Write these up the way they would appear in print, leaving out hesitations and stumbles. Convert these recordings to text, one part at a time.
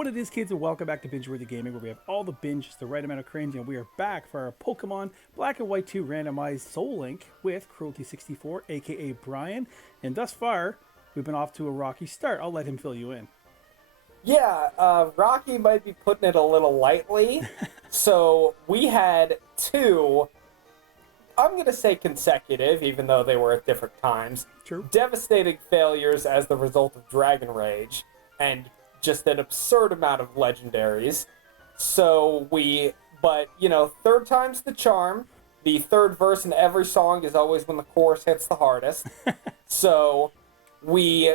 What it is, kids, and welcome back to Binge Worthy Gaming, where we have all the binge, just the right amount of cringe, and we are back for our Pokemon Black and White 2 Randomized Soul Link with Cruelty64, aka Brian. And thus far, we've been off to a rocky start. I'll let him fill you in. Yeah, Rocky might be putting it a little lightly. So we had two, I'm going to say consecutive, even though they were at different times, True. devastating failures as the result of Dragon Rage, and just an absurd amount of legendaries. But, third time's the charm. The third verse in every song is always when the chorus hits the hardest. So we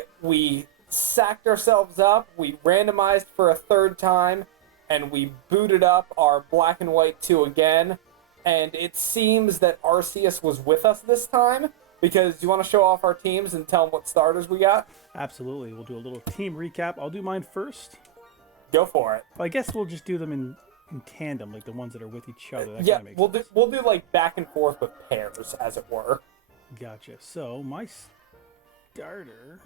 sacked ourselves up, we randomized for a third time, and we booted up our Black and White 2 again. And it seems that Arceus was with us this time, because do you want to show off our teams and tell them what starters we got? Absolutely. We'll do a little team recap. I'll do mine first. Go for it. Well, I guess we'll just do them in tandem, like the ones that are with each other. That Yeah, kinda makes we'll sense. do like back and forth with pairs, as it were. Gotcha. So, my starter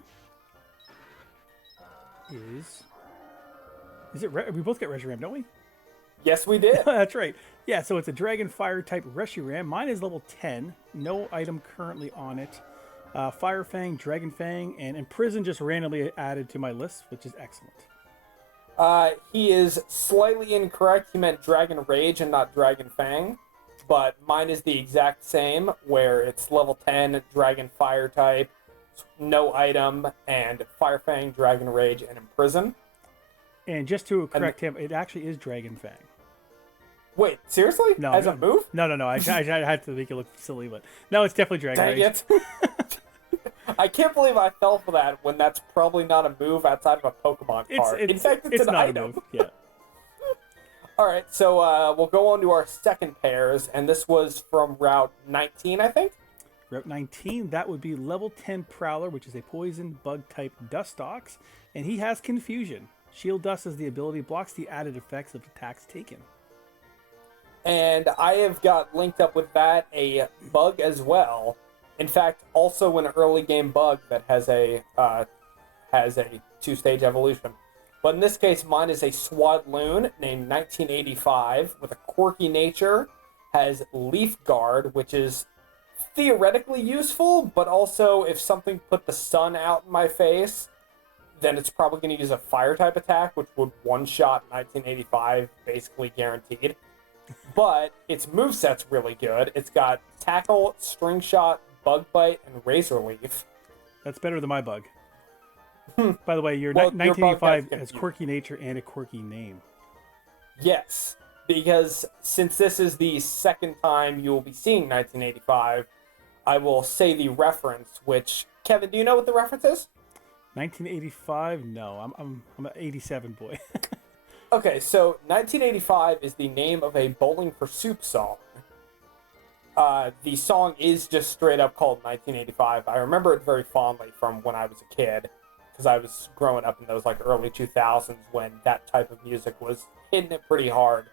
is it we both get Reshiram, don't we? Yes, we did. That's right. Yeah, so it's a Dragon Fire type Reshiram. Mine is level 10. No item currently on it. Fire Fang, Dragon Fang, and Imprison just randomly added to my list, which is excellent. He is slightly incorrect. He meant Dragon Rage and not Dragon Fang. But mine is the exact same, where it's level 10, Dragon Fire type, no item, and Fire Fang, Dragon Rage, and Imprison. And just to correct him, it actually is Dragon Fang. Wait, seriously? No, As a move? No. I had to make it look silly, but no, it's definitely Dragon Dang Rage. it. I can't believe I fell for that when that's probably not a move outside of a Pokemon card. In fact, it's an not item. a move. Yeah. All right, so we'll go on to our second pairs, and this was from Route 19, I think? Route 19, that would be level 10 Prowler, which is a poison bug type Dustox, and he has Confusion. Shield Dust is the ability blocks the added effects of attacks taken. And I have got linked up with that a bug as well. In fact, also an early game bug that has a two-stage evolution. But in this case, mine is a Swadloon named 1985 with a quirky nature, has Leaf Guard, which is theoretically useful, but also if something put the sun out in my face, then it's probably going to use a fire-type attack, which would one-shot 1985, basically guaranteed. But its moveset's really good. It's got Tackle, String Shot, Bug Bite, and Razor Leaf. That's better than my bug. By the way, your Well, 1985 your has bug quirky nature and a quirky name. Yes, because since this is the second time you will be seeing 1985, I will say the reference, which... Kevin, do you know what the reference is? 1985? No, I'm an 87 boy. Okay, so 1985 is the name of a Bowling for Soup song. The song is just straight up called 1985. I remember it very fondly from when I was a kid, because I was growing up in those early 2000s when that type of music was hitting it pretty hard.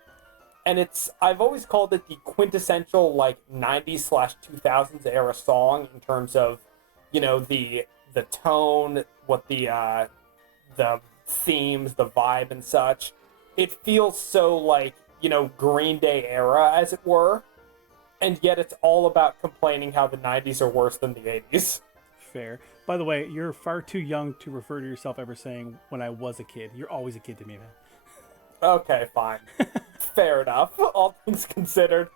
And I've always called it the quintessential 90s/2000s era song in terms of, the tone, what the themes, the vibe and such. It feels so Green Day era, as it were, and yet it's all about complaining how the 90s are worse than the 80s. Fair. By the way, you're far too young to refer to yourself ever saying, when I was a kid. You're always a kid to me, man. Okay, fine. Fair enough, all things considered.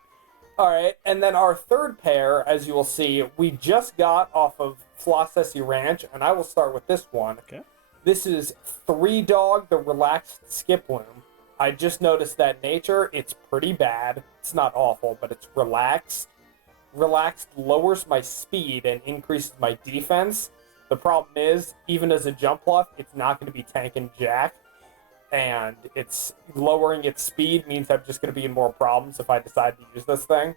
Alright, and then our third pair, as you will see, we just got off of Flossessy Ranch, and I will start with this one. Okay. This is Three Dog, the Relaxed Skiploom. I just noticed that nature, it's pretty bad. It's not awful, but it's relaxed. Relaxed lowers my speed and increases my defense. The problem is, even as a jump fluff, it's not going to be tanking jack. And it's lowering its speed means I'm just going to be in more problems if I decide to use this thing.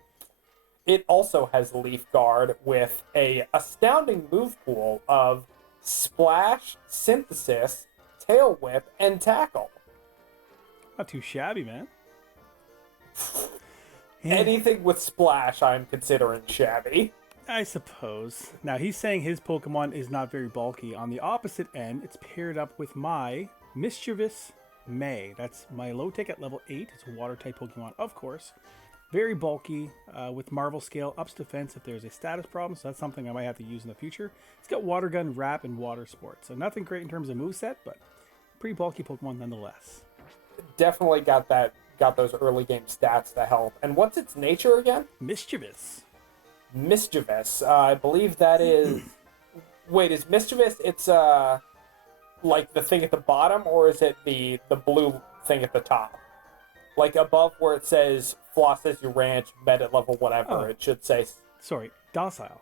It also has Leaf Guard with a astounding move pool of Splash, Synthesis, Tail Whip, and Tackle. Not too shabby, man. Anything with Splash, I'm considering shabby. I suppose. Now, he's saying his Pokemon is not very bulky. On the opposite end, it's paired up with my mischievous May. That's Milotic at level 8. It's a water-type Pokemon, of course. Very bulky, with Marvel Scale, ups defense if there's a status problem, so that's something I might have to use in the future. It's got Water Gun, Wrap, and Water Sport, so nothing great in terms of moveset, but pretty bulky Pokemon nonetheless. Definitely got those early game stats to help. And what's its nature again? Mischievous. Mischievous. I believe that is... Wait, is Mischievous, it's like the thing at the bottom, or is it the blue thing at the top? Like above where it says Floss as your ranch, med at level whatever, it should say... Sorry, docile.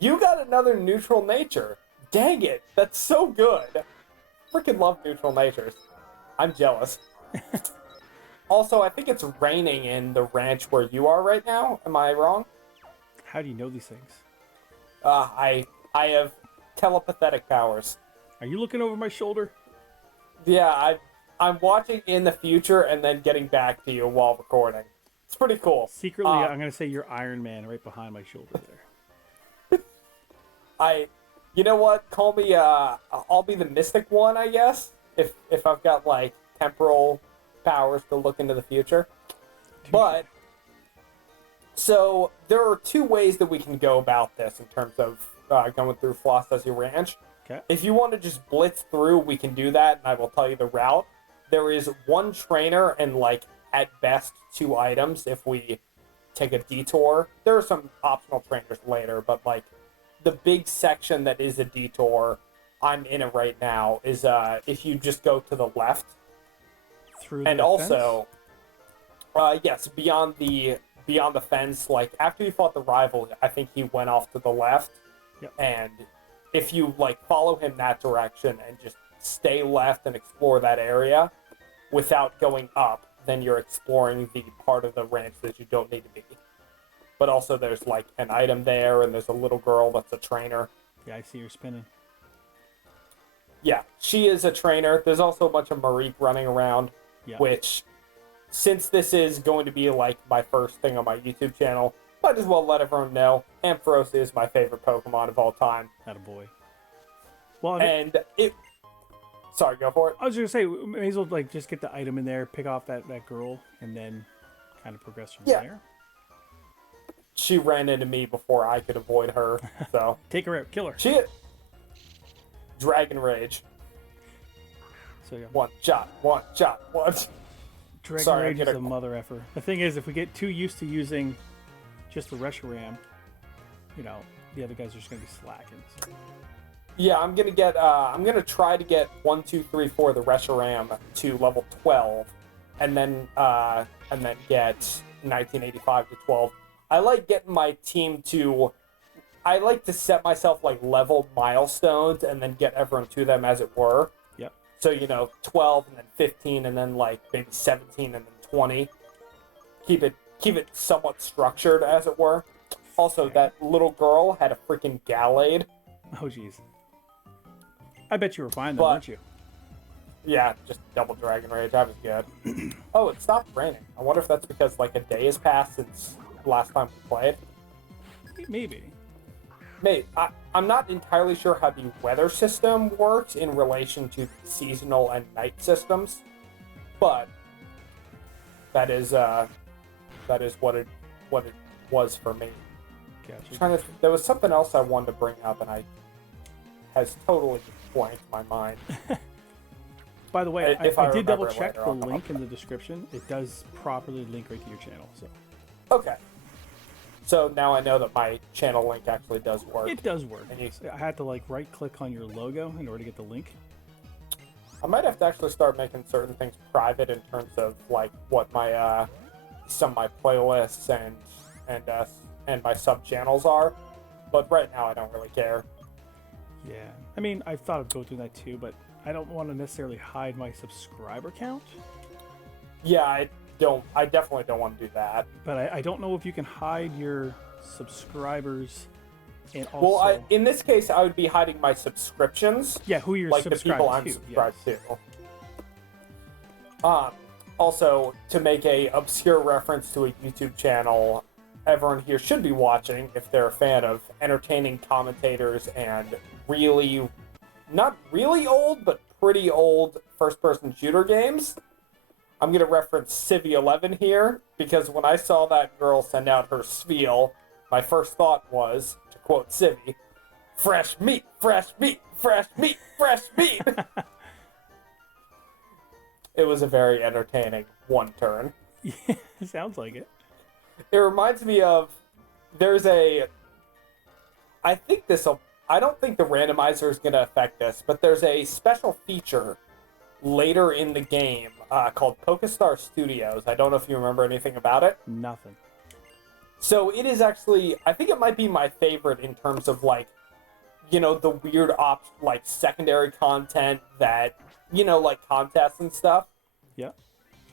You got another neutral nature. Dang it, that's so good. Freaking love neutral natures. I'm jealous. Also, I think it's raining in the ranch where you are right now. Am I wrong? How do you know these things? I have telepathic powers. Are you looking over my shoulder? Yeah, I'm watching in the future and then getting back to you while recording. It's pretty cool. Secretly, I'm going to say you're Iron Man right behind my shoulder there. You know what? Call me, I'll be the mystic one, I guess. If I've got, like, temporal powers to look into the future. But, so, there are two ways that we can go about this in terms of going through Floss as your ranch. Okay. If you want to just blitz through, we can do that, and I will tell you the route. There is one trainer and, like, at best 2 items if we take a detour. There are some optional trainers later, but, like, the big section that is a detour, I'm in it right now, is if you just go to the left. Through the and also, yes, beyond the fence, like, after you fought the rival, I think he went off to the left. Yep. And if you, like, follow him that direction and just stay left and explore that area without going up, then you're exploring the part of the ranch that you don't need to be. But also there's, like, an item there, and there's a little girl that's a trainer. Yeah, I see her spinning. Yeah, she is a trainer. There's also a bunch of Marique running around, which, since this is going to be, like, my first thing on my YouTube channel, might as well let everyone know Ampharos is my favorite Pokemon of all time. Attaboy. Well, Sorry, go for it. I was going to say, we may as well, like, just get the item in there, pick off that girl, and then kind of progress from there. She ran into me before I could avoid her, so... Take her out, kill her. Dragon Rage. So, yeah. One shot. Dragon Rage is a mother effer. The thing is, if we get too used to using just the Reshiram, you know, the other guys are just going to be slacking. So. Yeah, I'm gonna try to get 1, 2, 3, 4 the Reshiram to level 12, and then get 1985 to 12. I like getting my team to... I like to set myself, like, level milestones and then get everyone to them, as it were. Yep. So, 12 and then 15 and then, like, maybe 17 and then 20. Keep it somewhat structured, as it were. Also, that little girl had a freaking Gallade. Oh, jeez. I bet you were fine, though, weren't you? Yeah, just double Dragon Rage. I was good. Oh, it stopped raining. I wonder if that's because, like, a day has passed since last time we played. Maybe. Mate, I'm not entirely sure how the weather system works in relation to seasonal and night systems, but that is what it was for me. Gotcha. There was something else I wanted to bring up, and I has totally blanked my mind. By the way, I did double check the later, link in the description. It does properly link right to your channel. So. Okay. So now I know that my channel link actually does work. It does work. I had to, like, right-click on your logo in order to get the link. I might have to actually start making certain things private in terms of, like, what my some of my playlists and my sub channels are. But right now I don't really care. Yeah, I mean, I've thought of going through that too, but I don't want to necessarily hide my subscriber count. Yeah, I definitely don't want to do that. But I don't know if you can hide your subscribers and also... Well, in this case, I would be hiding my subscriptions. Yeah, who you're like the people I'm subscribed to. Also, to make a obscure reference to a YouTube channel, everyone here should be watching if they're a fan of entertaining commentators and really, not really old, but pretty old first-person shooter games. I'm going to reference Civ 11 here, because when I saw that girl send out her spiel, my first thought was, to quote Civvy, fresh meat, fresh meat, fresh meat, fresh meat. It was a very entertaining one turn. Yeah, sounds like it. It reminds me of, I don't think the randomizer is going to affect this, but there's a special feature later in the game called PokeStar Studios. I don't know if you remember anything about it. Nothing. So it is actually, I think it might be my favorite in terms of like, you know, the weird like secondary content that, you know, like contests and stuff. Yeah.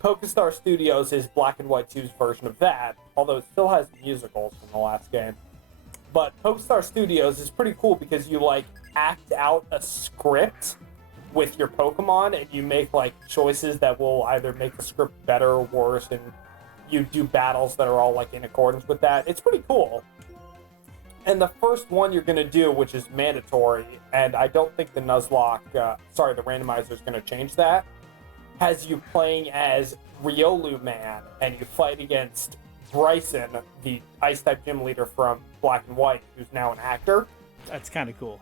PokeStar Studios is Black and White 2's version of that, although it still has musicals from the last game. But PokeStar Studios is pretty cool because you like act out a script with your Pokemon, and you make like choices that will either make the script better or worse, and you do battles that are all like in accordance with that. It's pretty cool. And the first one you're going to do, which is mandatory, and I don't think the Nuzlocke, the randomizer is going to change that, has you playing as Riolu Man, and you fight against Bryson, the Ice-type gym leader from Black and White, who's now an actor. That's kind of cool.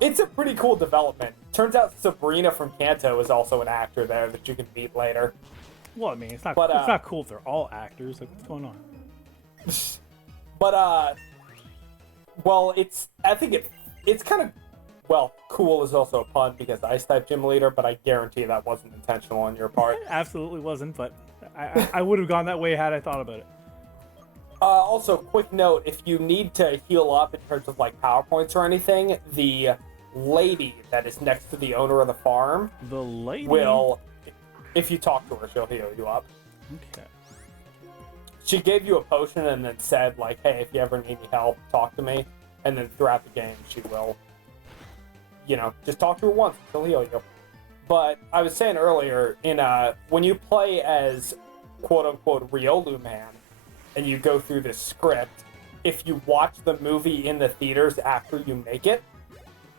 It's a pretty cool development. Turns out Sabrina from Kanto is also an actor there that you can meet later. Well, I mean, it's not cool if they're all actors. Like, what's going on? But, well, I think it's kind of, well, cool is also a pun because Ice-type gym leader, but I guarantee that wasn't intentional on your part. It absolutely wasn't, but I would have gone that way had I thought about it. Also, quick note, if you need to heal up in terms of, like, PowerPoints or anything, the lady that is next to the owner of the farm will, if you talk to her, she'll heal you up. Okay. She gave you a potion and then said, like, hey, if you ever need any help, talk to me. And then throughout the game, she will, you know, just talk to her once, she'll heal you. But I was saying earlier, when you play as quote-unquote Riolu Man, and you go through this script, if you watch the movie in the theaters after you make it,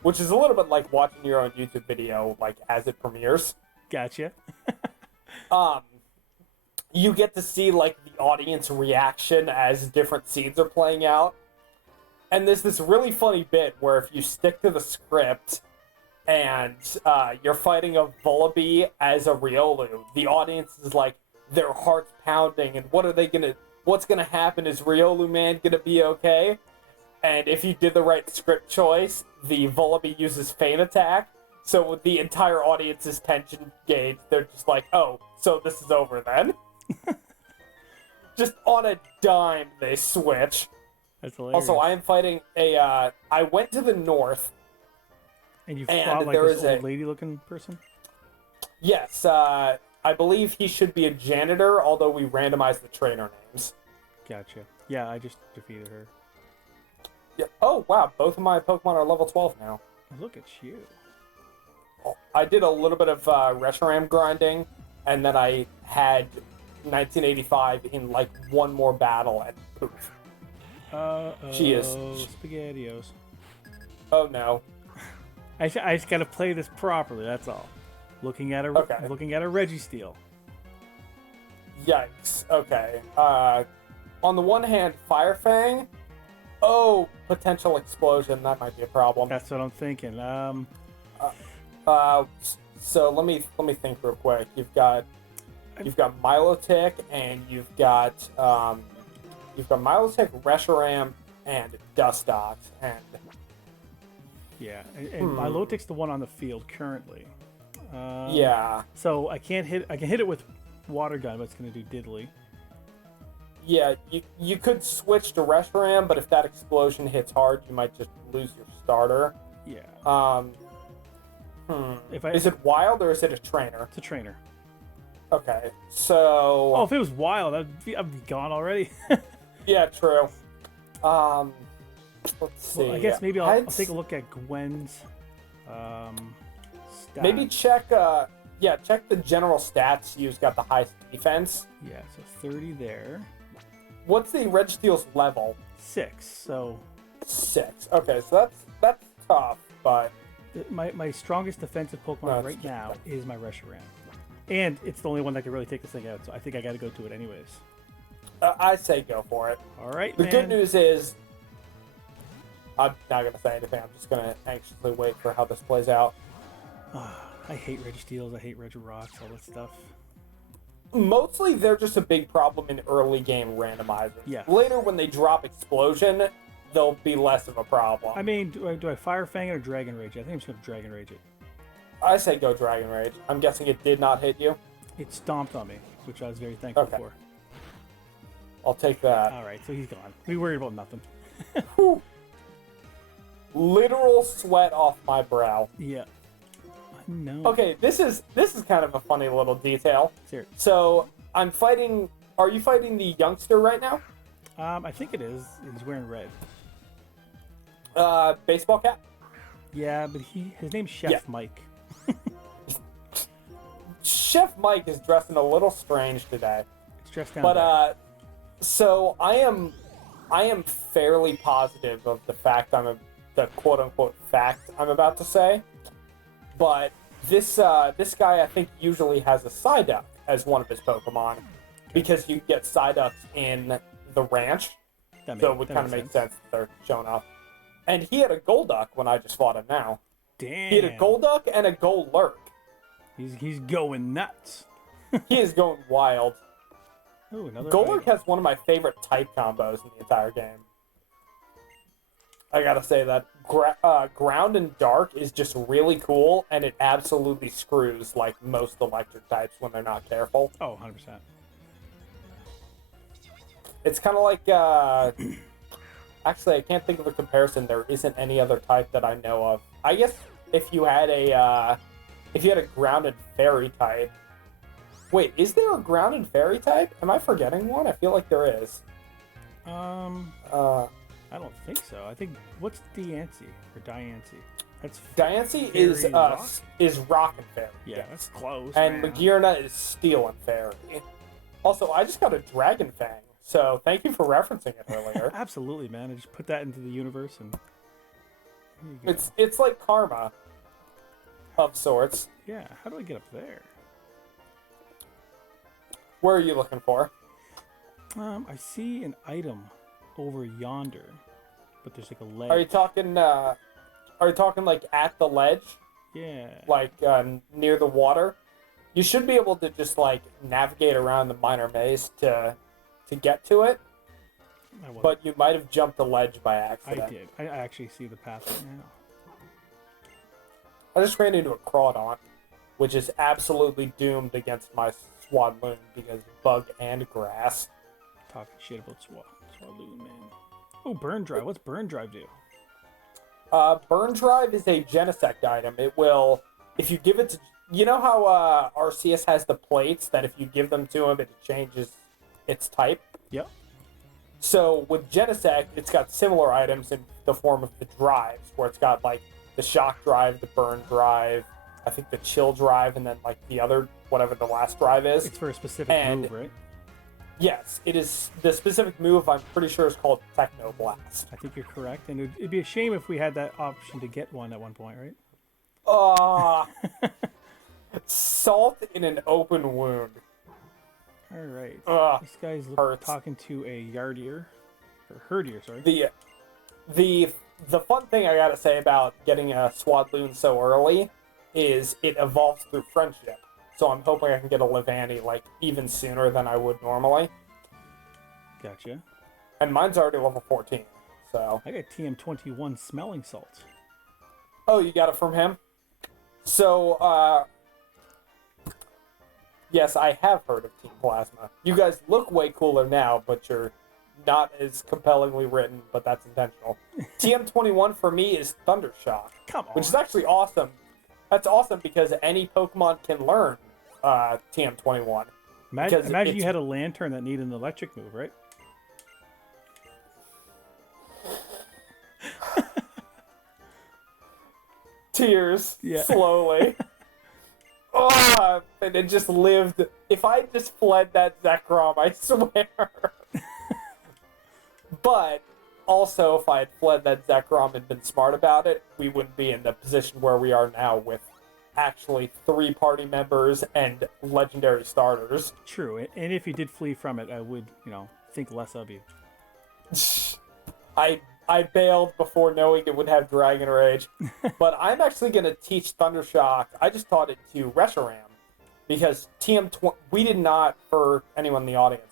which is a little bit like watching your own YouTube video, like, as it premieres. Gotcha. You get to see, like, the audience reaction as different scenes are playing out. And there's this really funny bit where if you stick to the script and you're fighting a Vullaby as a Riolu, the audience is like, their heart's pounding, and what's gonna happen? Is Riolu Man gonna be okay? And if you did the right script choice, the Vullaby uses Feint Attack, so with the entire audience's tension gauge, they're just like, oh, so this is over then? Just on a dime, they switch. That's hilarious. Also, I am fighting I went to the north. And you fought like this old lady-looking person? Yes, I believe he should be a janitor, although we randomized the trainer names. Gotcha. Yeah, I just defeated her. Yeah. Oh, wow, both of my Pokemon are level 12 now. Look at you. I did a little bit of Reshiram grinding, and then I had 1985 in, like, one more battle, and poof. She is... SpaghettiOs. Oh, no. I just gotta play this properly, that's all. Looking at a Registeel. Yikes. Okay. On the one hand, Fire Fang. Oh, potential explosion. That might be a problem. That's what I'm thinking. So let me think real quick. You've got Milotic, and you've got Milotic, Reshiram, and Dustox, and yeah, and Milotic's the one on the field currently. Yeah. So I can hit it with Water Gun, but it's gonna do diddly. Yeah, you could switch to Reshiram, but if that explosion hits hard, you might just lose your starter. Yeah. Is it wild or is it a trainer? It's a trainer. Okay, so... Oh, if it was wild, I'd be gone already. Yeah, true. Let's see. Well, I guess maybe I'll take a look at Gwen's stats. Maybe check the general stats. You've got the highest defense. Yeah, so 30 there. What's the Registeel's level? 6, so... 6. Okay, so that's tough, but... My strongest defensive Pokemon right now is my Reshiram. And it's the only one that can really take this thing out, so I think I got to go to it anyways. I say go for it. All right, The man. good news is, I'm not going to say anything. I'm just going to anxiously wait for how this plays out. I hate Registeels. I hate Regirocks, all that stuff. Mostly, they're just a big problem in early game randomizers. Yeah. Later, when they drop Explosion, they'll be less of a problem. I mean, do I Fire Fang it or Dragon Rage it? I think I'm just going to Dragon Rage it. I say go Dragon Rage. I'm guessing it did not hit you. It stomped on me, which I was very thankful for. I'll take that. All right, so he's gone. We worried about nothing. Literal sweat off my brow. Yeah. No. Okay, this is kind of a funny little detail. Here. So I'm fighting. Are you fighting the youngster right now? I think it is. He's wearing red. Baseball cap. Yeah, but his name's Chef Mike. Chef Mike is dressing a little strange today. It's dressed down. But so I am fairly positive of the fact the quote unquote fact I'm about to say. But this guy I think usually has a Psyduck as one of his Pokemon because you get Psyducks in the ranch. So it would kind of make sense that they're showing up. And he had a Golduck when I just fought him now. Damn. He had a Golduck and a Golurk. He's going nuts. He is going wild. Ooh, another Golurk has one of my favorite type combos in the entire game. I gotta say that Ground and Dark is just really cool, and it absolutely screws like most electric types when they're not careful. Oh, 100%. It's kind of like actually, I can't think of a comparison. There isn't any other type that I know of. I guess if you had a grounded fairy type. Wait, is there a grounded fairy type? Am I forgetting one? I feel like there is. I don't think so. I think what's Diancie or Diancie? That's Diancie rock? is rock and fairy. Yeah, yes. that's close. And man. Magearna is steel and fairy. Also, I just got a Dragon Fang, so thank you for referencing it earlier. Absolutely, man. I just put that into the universe and here you go. It's like karma of sorts. Yeah, how do I get up there? Where are you looking for? I see an item over yonder, but there's like a ledge. Are you talking like at the ledge? Yeah. Like near the water? You should be able to just like navigate around the minor maze to get to it. But you might have jumped the ledge by accident. I did. I actually see the path right now. I just ran into a Crawdaunt, which is absolutely doomed against my Swadloon because bug and grass. Talking shit about Swaloon, man. Oh, Burn Drive. What's Burn Drive do? Burn Drive is a Genesect item. It will, if you give it to, you know how Arceus has the plates that if you give them to him, it changes its type? Yep. So with Genesect, it's got similar items in the form of the drives, where it's got like the Shock Drive, the Burn Drive, I think the Chill Drive, and then like the other, whatever the last drive is. It's for a specific move, right? Yes, it is. The specific move, I'm pretty sure, is called Techno Blast. I think you're correct, and it'd be a shame if we had that option to get one at one point, right? Salt in an open wound. All right. This guy's talking to a Yardier, or Herdier, sorry. The fun thing I gotta say about getting a Swadloon so early is it evolves through friendship. So I'm hoping I can get a Levani like even sooner than I would normally. Gotcha. And mine's already level 14, so. I got TM21 smelling salts. Oh, you got it from him? So, yes, I have heard of Team Plasma. You guys look way cooler now, but you're not as compellingly written, but that's intentional. TM21 for me is Thundershock. Come on. Which is actually awesome. That's awesome because any Pokemon can learn TM21. Imagine you had a Lantern that needed an electric move, right? Tears, slowly. And it just lived. If I just fled that Zekrom, I swear. But also, if I had fled that Zekrom and been smart about it, we wouldn't be in the position where we are now with actually 3 party members and legendary starters. True, and if you did flee from it, I would, think less of you. I bailed before knowing it would have Dragon Rage, but I'm actually going to teach Thundershock. I just taught it to Reshiram because we did not, for anyone in the audience,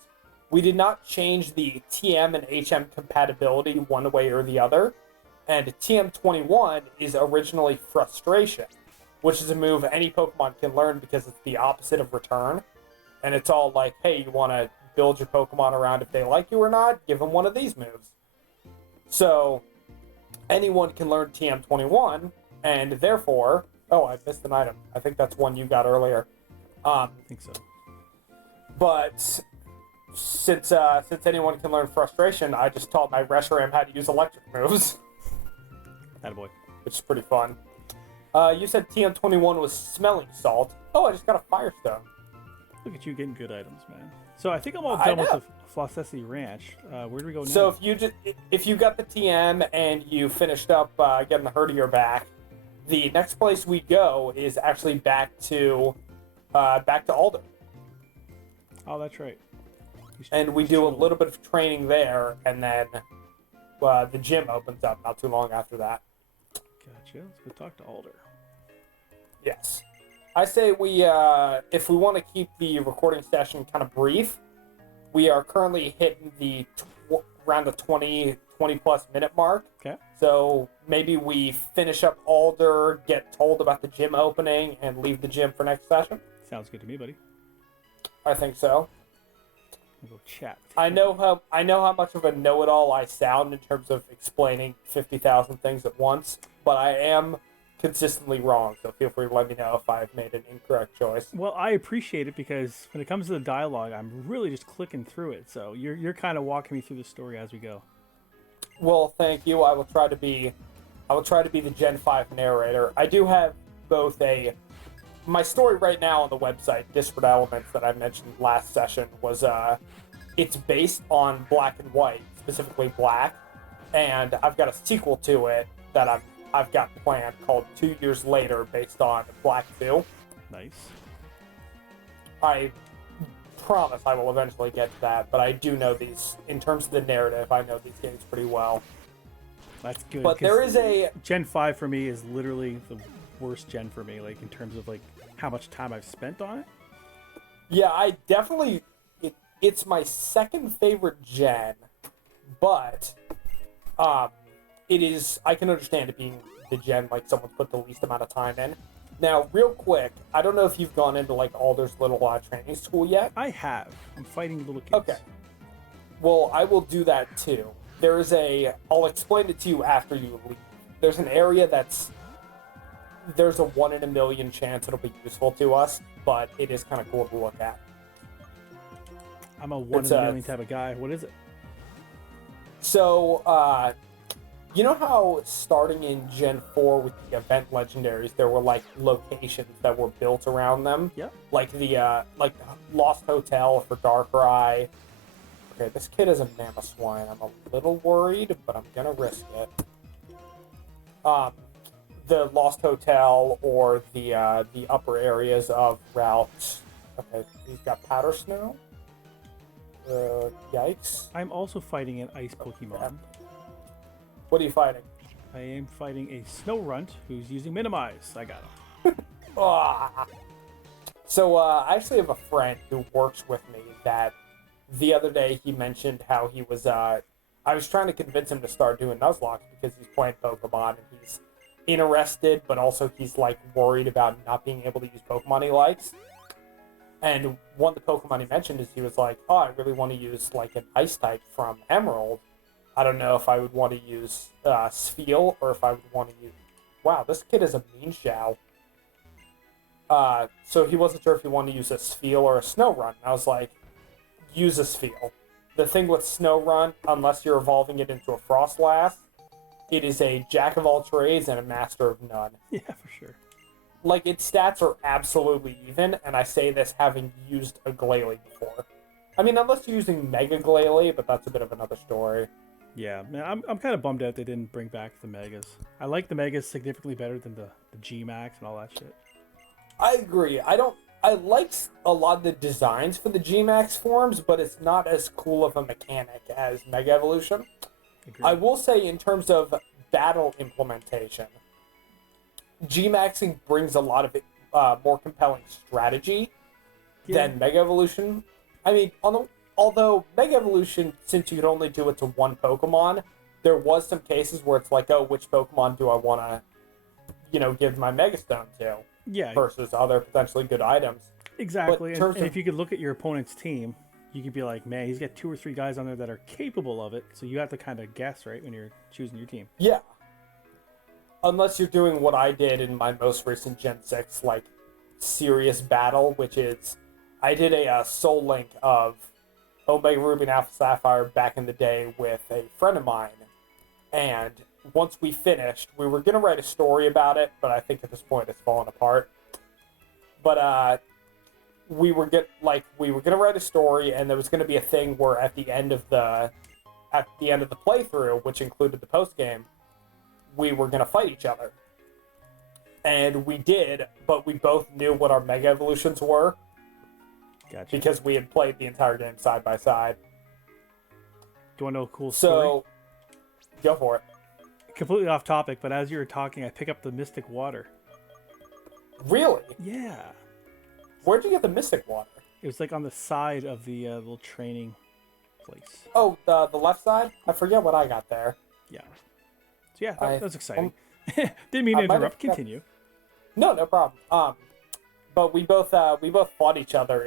we did not change the TM and HM compatibility one way or the other, and TM21 is originally Frustration, which is a move any Pokemon can learn because it's the opposite of Return, and it's all like, hey, you want to build your Pokemon around if they like you or not? Give them one of these moves. So, anyone can learn TM21, and therefore... Oh, I missed an item. I think that's one you got earlier. I think so. But since anyone can learn Frustration, I just taught my Reshiram how to use electric moves. Attaboy. Which is pretty fun. You said TM21 was Smelling Salt. Oh, I just got a Firestone. Look at you getting good items, man. So I think I'm all done with the Flossessi Ranch. Where do we go now? So if you got the TM and you finished up getting the Herdier back, the next place we go is actually back to Alder. Oh, that's right. And we do a little bit of training there, and then the gym opens up not too long after that. Gotcha. Let's go talk to Alder. Yes. I say we, if we want to keep the recording session kind of brief, we are currently hitting the around the 20 plus minute mark. Okay. So maybe we finish up Alder, get told about the gym opening, and leave the gym for next session. Sounds good to me, buddy. I think so. We'll go chat. I know how much of a know-it-all I sound in terms of explaining 50,000 things at once, but I am consistently wrong, so feel free to let me know if I've made an incorrect choice. Well, I appreciate it because when it comes to the dialogue, I'm really just clicking through it. So you're kind of walking me through the story as we go. Well, thank you. I will try to be the Gen 5 narrator. I do have both my story right now on the website, Disparate Elements, that I mentioned last session, was it's based on Black and White, specifically Black, and I've got a sequel to it that I've got planned called 2 Years Later, based on Black 2. Nice. I promise I will eventually get to that, but I do know these, in terms of the narrative, I know these games pretty well. That's good. But there is a... Gen 5 for me is literally the worst gen for me, like in terms of like how much time I've spent on it. Yeah, I definitely... It's my second favorite gen, but it is... I can understand it being the gen like someone put the least amount of time in. Now, real quick, I don't know if you've gone into like Alder's little training school yet. I have. I'm fighting little kids. Okay. Well, I will do that too. I'll explain it to you after you leave. There's an area there's a 1 in a million chance it'll be useful to us, but it is kind of cool to look at. I'm a 1 in a million type of guy. What is it? So, you know how starting in Gen 4 with the event legendaries, there were like locations that were built around them? Yep. Like the Lost Hotel for Darkrai. Okay, this kid is a Mamoswine. I'm a little worried, but I'm gonna risk it. The Lost Hotel or the upper areas of Route. Okay, he's got Powder Snow. Yikes. I'm also fighting an ice Pokemon. What are you fighting? I am fighting a Snorunt who's using Minimize. I got him. So, I actually have a friend who works with me that the other day he mentioned how he was, I was trying to convince him to start doing Nuzlocke because he's playing Pokemon and he's interested, but also he's, like, worried about not being able to use Pokemon he likes. And one of the Pokemon he mentioned is he was like, oh, I really want to use, like, an Ice type from Emerald. I don't know if I would want to use Spheal or if I would want to use... Wow, this kid is a mean Shao. So he wasn't sure if he wanted to use a Spheal or a Snorunt. And I was like, use a Spheal. The thing with Snorunt, unless you're evolving it into a Frostlass, it is a jack of all trades and a master of none. Yeah, for sure. Like, its stats are absolutely even, and I say this having used a Glalie before. I mean, unless you're using Mega Glalie, but that's a bit of another story. Yeah, man, I'm kind of bummed out they didn't bring back the Megas. I like the Megas significantly better than the G Max and all that shit. I agree. I like a lot of the designs for the G-Max forms, but it's not as cool of a mechanic as Mega Evolution. Agreed. I will say, in terms of battle implementation, G-Maxing brings a lot of more compelling strategy than Mega Evolution. I mean, although Mega Evolution, since you could only do it to one Pokemon, there was some cases where it's like, oh, which Pokemon do I want to, give my Mega Stone to? Yeah, versus other potentially good items. exactly. And if you could look at your opponent's team, you could be like, man, he's got 2 or 3 guys on there that are capable of it. So you have to kind of guess, right, when you're choosing your team. Yeah. Unless you're doing what I did in my most recent Gen 6, like, serious battle, which is, I did a Soul Link of Omega Ruby and Alpha Sapphire back in the day with a friend of mine. And once we finished, we were going to write a story about it, but I think at this point it's fallen apart. But we were going to write a story, and there was going to be a thing where at the end of the playthrough, which included the post game, we were going to fight each other. And we did, but we both knew what our Mega Evolutions were. Gotcha. Because we had played the entire game side by side. Do you want to know a cool story? So, go for it. Completely off topic, but as you were talking, I pick up the Mystic Water. Really? Yeah. Where'd you get the Mystic Water? It was like on the side of the little training place. Oh, the left side? I forget what I got there. Yeah. So yeah, that was exciting. Didn't mean to interrupt. Continue. No problem. But we both fought each other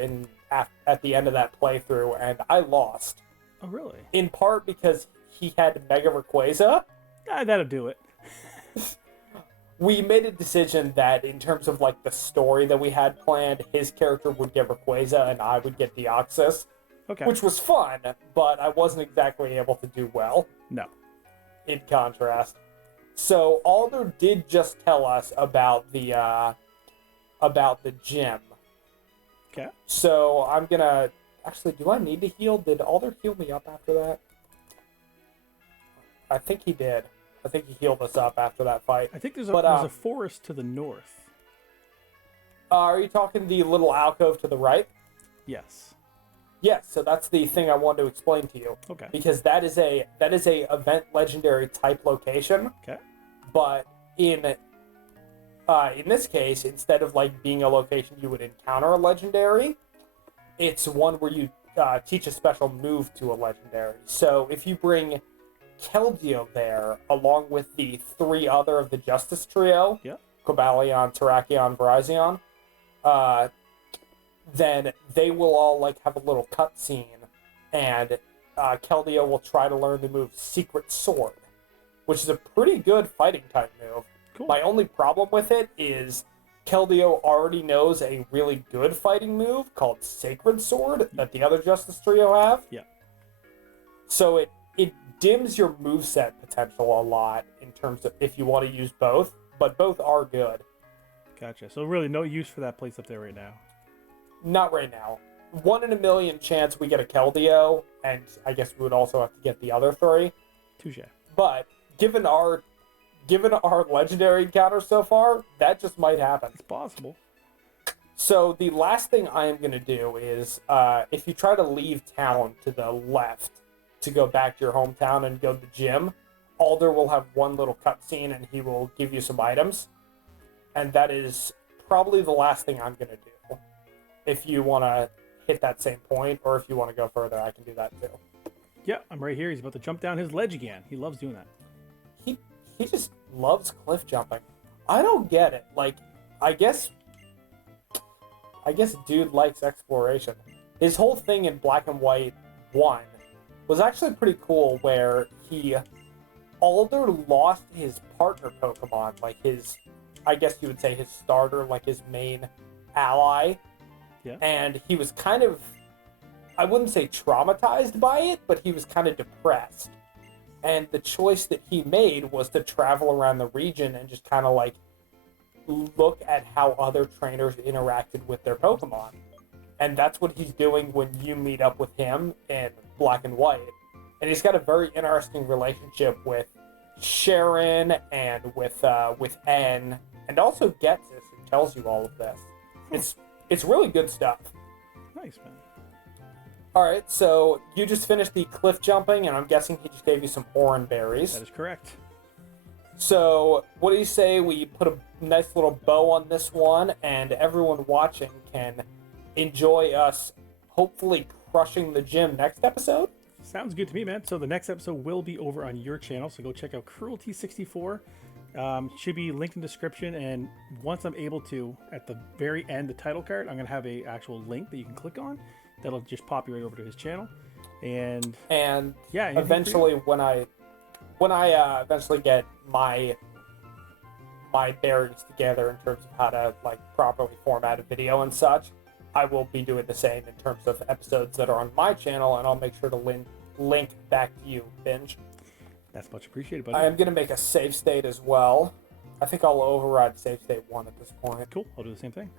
at the end of that playthrough, and I lost. Oh, really? In part because he had Mega Rayquaza. That'll do it. We made a decision that in terms of like the story that we had planned, his character would get Rayquaza and I would get Deoxys. Okay. Which was fun, but I wasn't exactly able to do well. No. In contrast. So Alder did just tell us about the gym. Okay. So I'm gonna actually, do I need to heal? Did Alder heal me up after that? I think he did. I think he healed us up after that fight. I think there's a forest to the north. Are you talking the little alcove to the right? Yes. Yes, so that's the thing I wanted to explain to you. Okay. Because that is a event legendary type location. Okay. But in this case, instead of like being a location you would encounter a legendary, it's one where you teach a special move to a legendary. So if you bring Keldeo there, along with the 3 other of the Justice Trio, Cobalion, Terrakion, Virizion, then they will all like have a little cutscene, and Keldeo will try to learn the move Secret Sword, which is a pretty good fighting type move. Cool. My only problem with it is Keldeo already knows a really good fighting move called Sacred Sword that the other Justice Trio have. Yeah. So it dims your moveset potential a lot in terms of if you want to use both, but both are good. Gotcha. So really no use for that place up there right now. Not right now. 1 in a million chance we get a Keldeo, and I guess we would also have to get the other 3. Touche. But given our legendary encounter so far, that just might happen. It's possible. So the last thing I am going to do is, if you try to leave town to the left to go back to your hometown and go to the gym, Alder will have one little cutscene and he will give you some items. And that is probably the last thing I'm going to do. If you want to hit that same point, or if you want to go further, I can do that too. Yeah, I'm right here. He's about to jump down his ledge again. He loves doing that. He just loves cliff jumping. I don't get it. Like, I guess dude likes exploration. His whole thing in Black and White 1 was actually pretty cool, where Alder lost his partner Pokemon, like I guess you would say his starter, like his main ally. Yeah. And he was kind of, I wouldn't say traumatized by it, but he was kind of depressed. And the choice that he made was to travel around the region and just kind of like look at how other trainers interacted with their Pokemon. And that's what he's doing when you meet up with him in Black and White. and he's got a very interesting relationship with Sharon and with N, and also Getsis, who tells you all of this. It's really good stuff. Nice, man. All right, so you just finished the cliff jumping, and I'm guessing he just gave you some orange berries. That is correct. So what do you say we put a nice little bow on this one, and everyone watching can enjoy us hopefully crushing the gym next episode? Sounds good to me, man. So the next episode will be over on your channel, so go check out Cruelty 64. Should be linked in the description, and once I'm able to, at the very end, the title card, I'm going to have a actual link that you can click on. That'll just pop you right over to his channel. And yeah, eventually when I eventually get my bearings together in terms of how to like properly format a video and such, I will be doing the same in terms of episodes that are on my channel, and I'll make sure to link back to you, Binge. That's much appreciated, buddy. I am going to make a save state as well. I think I'll override save state 1 at this point. Cool. I'll do the same thing.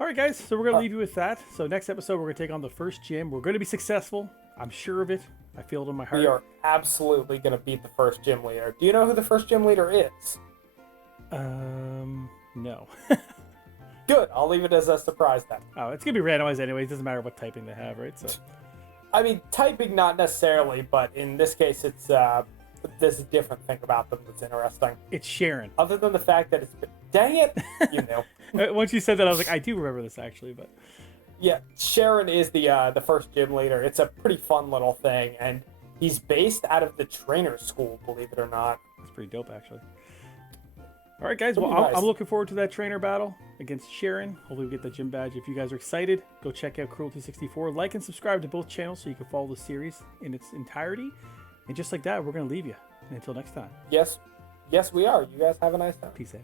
All right, guys. So we're going to leave you with that. So next episode, we're going to take on the first gym. We're going to be successful. I'm sure of it. I feel it in my heart. We are absolutely going to beat the first gym leader. Do you know who the first gym leader is? No. Good. I'll leave it as a surprise then. Oh, it's going to be randomized anyway. It doesn't matter what typing they have, right? So, I mean, typing not necessarily, but in this case, it's there's a different thing about them that's interesting. It's Sharon. Other than the fact that it's... Dang it! You know. Once you said that, I was like, I do remember this, actually, but... Yeah, Sharon is the first gym leader. It's a pretty fun little thing, and he's based out of the trainer school, believe it or not. That's pretty dope, actually. All right, guys. Well, Nice. I'm looking forward to that trainer battle against Sharon. Hopefully we get that gym badge. If you guys are excited, go check out Cruelty 64. Like and subscribe to both channels so you can follow the series in its entirety. And just like that, we're going to leave you. And until next time. Yes, we are. You guys have a nice time. Peace out.